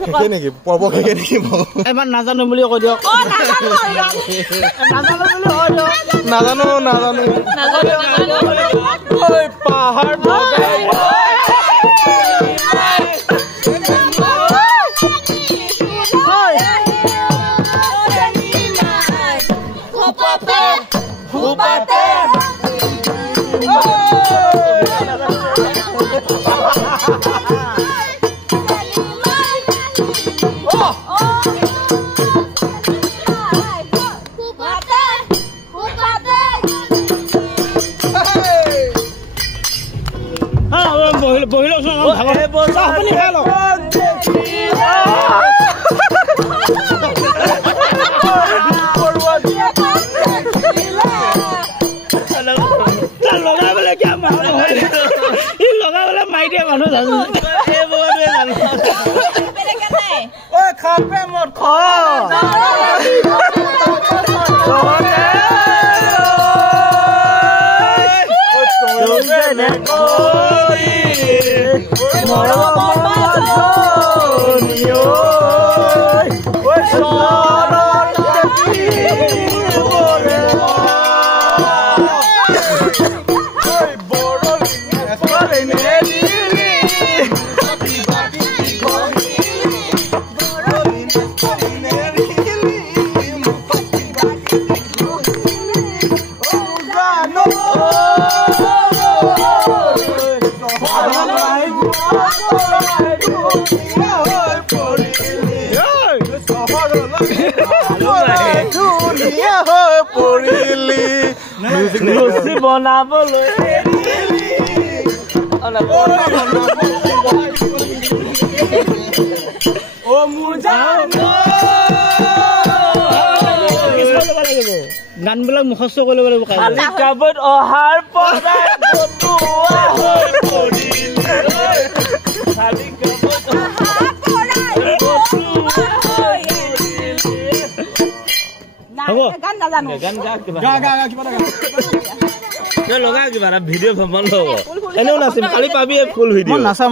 শেষে নেকি পৰ্ব শেষে নেকি এবাৰ নাজানো বুলি কৈ দিয়ক নাজানো ঐ পাহাৰ বগাই বহিল আপুনি খাই লওক লগাবলে মাৰি দিয়ে মানুহ জানো খাপে মত লুচি বনাবলৈ গান বিলাক মুখস্থ কৰি ল'ব লাগিব কাবত অহাৰ ভিডিঅ' ভ্ৰমণ হ'ব এনেও নাচিম কালি পাবি ফুল ভিডিঅ' নাচা